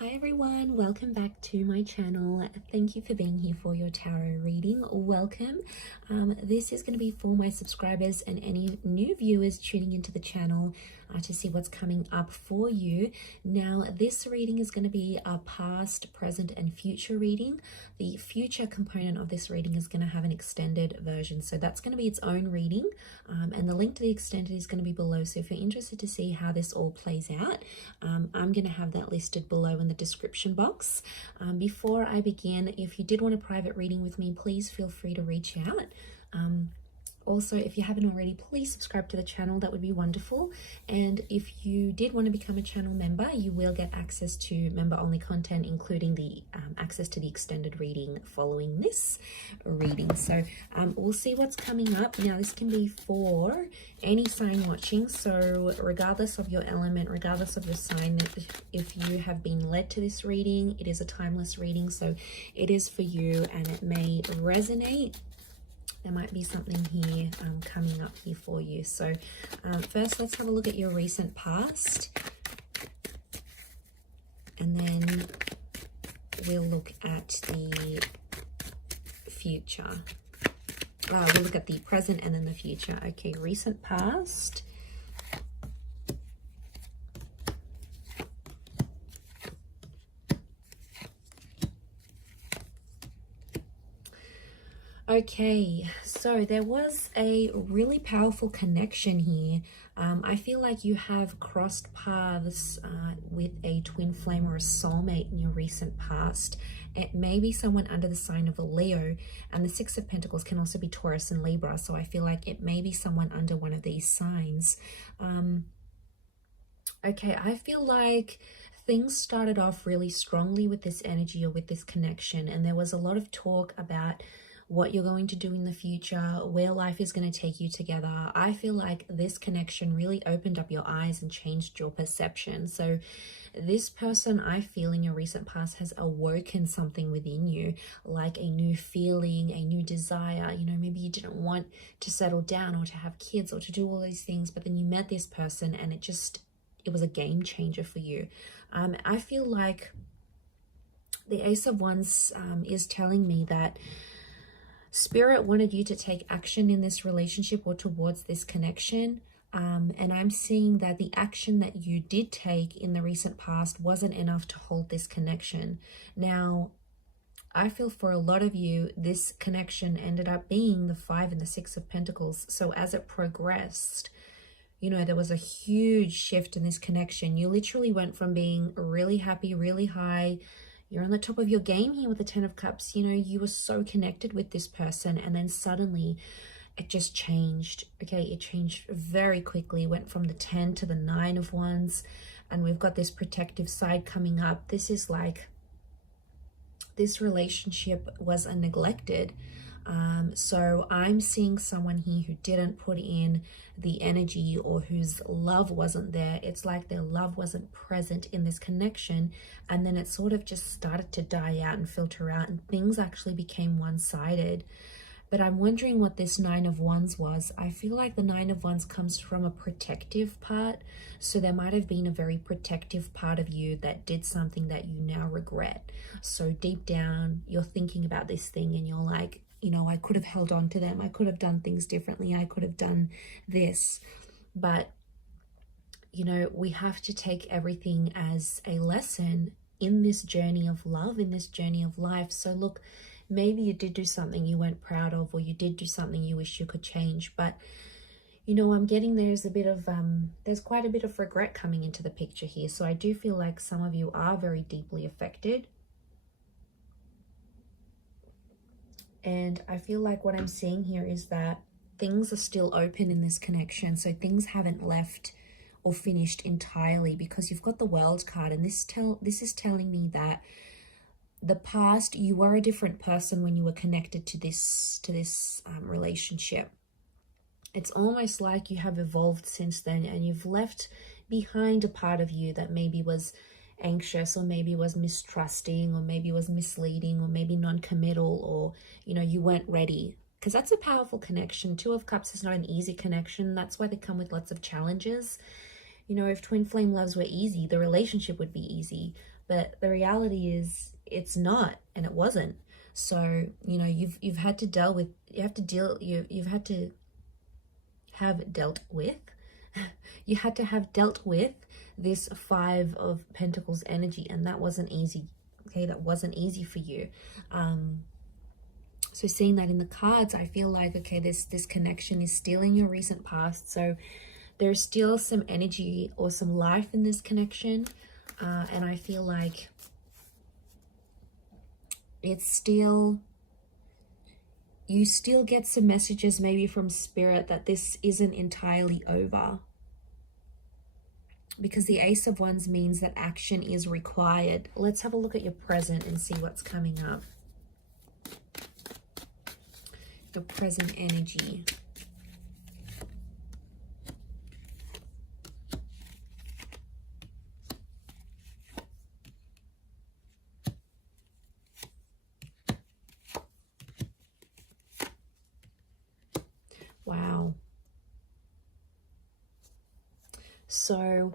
Hi everyone, welcome back to my channel. Thank you for being here for your tarot reading. Welcome. This is going to be for my subscribers and any new viewers tuning into the channel to see what's coming up for you. Now, this reading is going to be a past, present, and future reading. The future component of this reading is going to have an extended version, so that's going to be its own reading, and the link to the extended is going to be below. So if you're interested to see how this all plays out, I'm going to have that listed below in the description box. Before I begin, if you did want a private reading with me, please feel free to reach out. Also, if you haven't already, please subscribe to the channel. That would be wonderful. And if you did want to become a channel member, you will get access to member-only content, including the access to the extended reading following this reading. So we'll see what's coming up. Now, this can be for any sign watching. So regardless of your element, regardless of your sign, if you have been led to this reading, it is a timeless reading. So it is for you and it may resonate. There might be something here coming up here for you. So first, let's have a look at your recent past. And then we'll look at the future. We'll look at the present and then the future. Okay, recent past. Okay, so there was a really powerful connection here. I feel like you have crossed paths with a twin flame or a soulmate in your recent past. It may be someone under the sign of a Leo, and the Six of Pentacles can also be Taurus and Libra, so I feel like it may be someone under one of these signs. Okay, I feel like things started off really strongly with this energy or with this connection, and there was a lot of talk about what you're going to do in the future, where life is going to take you together. I feel like this connection really opened up your eyes and changed your perception. So this person, I feel, in your recent past has awoken something within you, like a new feeling, a new desire. You know, maybe you didn't want to settle down or to have kids or to do all these things, but then you met this person and it was a game changer for you. I feel like the Ace of Wands is telling me that Spirit wanted you to take action in this relationship or towards this connection. And I'm seeing that the action that you did take in the recent past wasn't enough to hold this connection. Now, I feel for a lot of you, this connection ended up being the Five and the Six of Pentacles. So as it progressed, you know, there was a huge shift in this connection. You literally went from being really happy, really high. You're on the top of your game here with the Ten of Cups. You know, you were so connected with this person, and then suddenly it just changed. Okay, it changed very quickly. Went from the 10 to the 9 of Wands, and we've got this protective side coming up. This is like, this relationship was neglected. So I'm seeing someone here who didn't put in the energy or whose love wasn't there. It's like their love wasn't present in this connection, and then it sort of just started to die out and filter out, and things actually became one-sided. But I'm wondering what this Nine of Wands was. I feel like the Nine of Wands comes from a protective part. So there might have been a very protective part of you that did something that you now regret. So deep down, you're thinking about this thing and you're like, you know, I could have held on to them. I could have done things differently. I could have done this. But, you know, we have to take everything as a lesson in this journey of love, in this journey of life. So look, maybe you did do something you weren't proud of, or you did do something you wish you could change. But, you know, I'm getting there's a bit of, there's quite a bit of regret coming into the picture here. So I do feel like some of you are very deeply affected. And I feel like what I'm seeing here is that things are still open in this connection. So things haven't left or finished entirely, because you've got the World card, and this is telling me that the past, you were a different person when you were connected to this relationship. It's almost like you have evolved since then, and you've left behind a part of you that maybe was anxious, or maybe was mistrusting, or maybe was misleading, or maybe non-committal, or, you know, you weren't ready. Because that's a powerful connection. Two of Cups is not an easy connection. That's why they come with lots of challenges. You know, if twin flame loves were easy, the relationship would be easy. But the reality is it's not, and it wasn't. So, you know, you've had to deal with, you've had to have dealt with, you had to have dealt with this Five of Pentacles energy, and that wasn't easy. Okay, that wasn't easy for you. So seeing that in the cards, I feel like, okay, this connection is still in your recent past. So there's still some energy or some life in this connection. And I feel like it's still, you still get some messages maybe from spirit that this isn't entirely over. Because the Ace of Wands means that action is required. Let's have a look at your present and see what's coming up. Your present energy. Wow. So,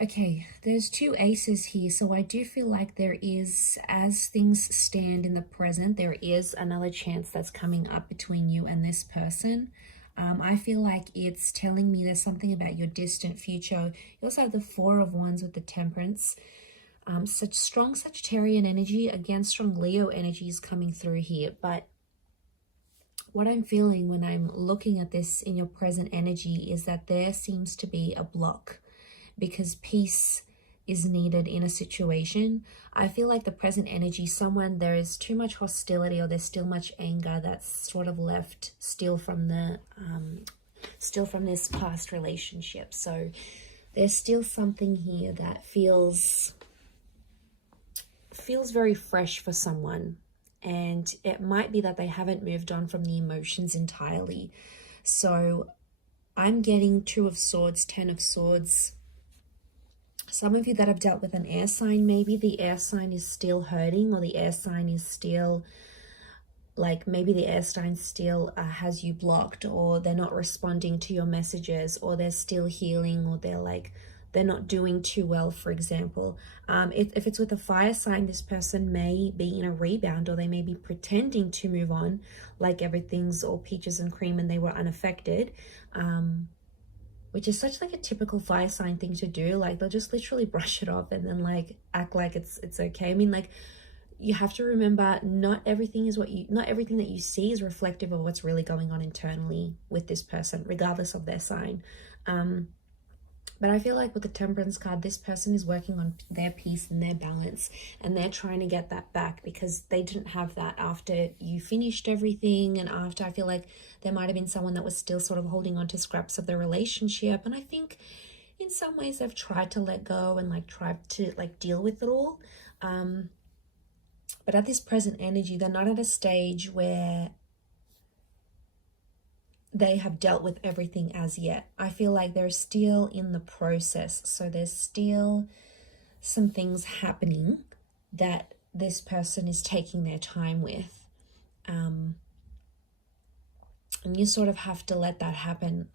okay, there's two aces here. So I do feel like there is, as things stand in the present, there is another chance that's coming up between you and this person. I feel like it's telling me there's something about your distant future. You also have the Four of Wands with the Temperance. Such strong Sagittarian energy, again, strong Leo energy is coming through here. But what I'm feeling when I'm looking at this in your present energy is that there seems to be a block because peace is needed in a situation. I feel like the present energy, there is too much hostility, or there's still much anger that's sort of left still from this past relationship. So there's still something here that feels very fresh for someone. And it might be that they haven't moved on from the emotions entirely. So I'm getting Two of Swords, Ten of Swords. Some of you that have dealt with an air sign, maybe the air sign is still hurting, or the air sign is still, like, maybe the air sign still has you blocked, or they're not responding to your messages, or they're still healing, or they're not doing too well, for example. If it's with a fire sign, this person may be in a rebound, or they may be pretending to move on like everything's all peaches and cream and they were unaffected, which is such like a typical fire sign thing to do. Like, they'll just literally brush it off and then like act like it's okay. I mean, like, you have to remember, not everything that you see is reflective of what's really going on internally with this person, regardless of their sign. But I feel like with the Temperance card, this person is working on their peace and their balance, and they're trying to get that back because they didn't have that after you finished everything. And after, I feel like there might have been someone that was still sort of holding on to scraps of the relationship. And I think in some ways they've tried to let go and like tried to like deal with it all. But at this present energy, they're not at a stage where they have dealt with everything as yet. I feel like they're still in the process. So there's still some things happening that this person is taking their time with. And you sort of have to let that happen.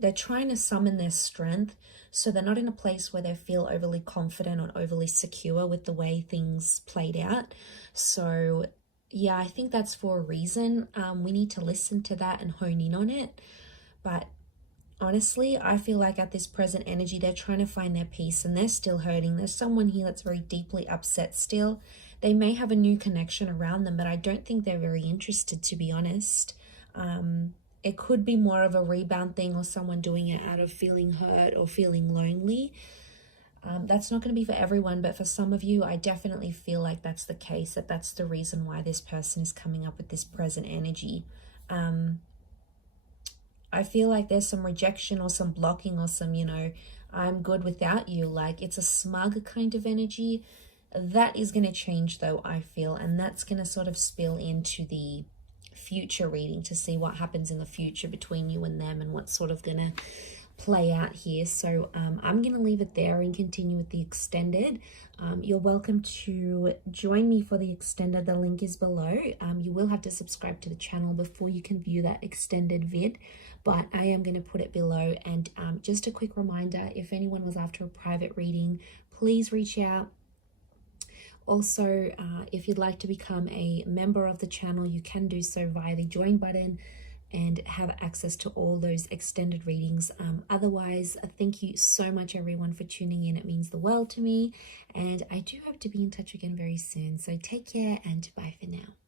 They're trying to summon their strength, so they're not in a place where they feel overly confident or overly secure with the way things played out. So yeah, I think that's for a reason. We need to listen to that and hone in on it. But honestly, I feel like at this present energy, they're trying to find their peace and they're still hurting. There's someone here that's very deeply upset still. They may have a new connection around them, but I don't think they're very interested, to be honest. It could be more of a rebound thing, or someone doing it out of feeling hurt or feeling lonely. That's not going to be for everyone, but for some of you, I definitely feel like that's the case, that's the reason why this person is coming up with this present energy. I feel like there's some rejection or some blocking or some, I'm good without you. Like, it's a smug kind of energy. That is going to change though, I feel, and that's going to sort of spill into the future reading to see what happens in the future between you and them and what's sort of going to play out here. So I'm going to leave it there and continue with the extended. You're welcome to join me for the extended. The link is below. You will have to subscribe to the channel before you can view that extended vid, but I am going to put it below. And just a quick reminder, if anyone was after a private reading, please reach out. Also, if you'd like to become a member of the channel, you can do so via the join button and have access to all those extended readings. Otherwise, thank you so much everyone for tuning in. It means the world to me, and I do hope to be in touch again very soon. So take care and bye for now.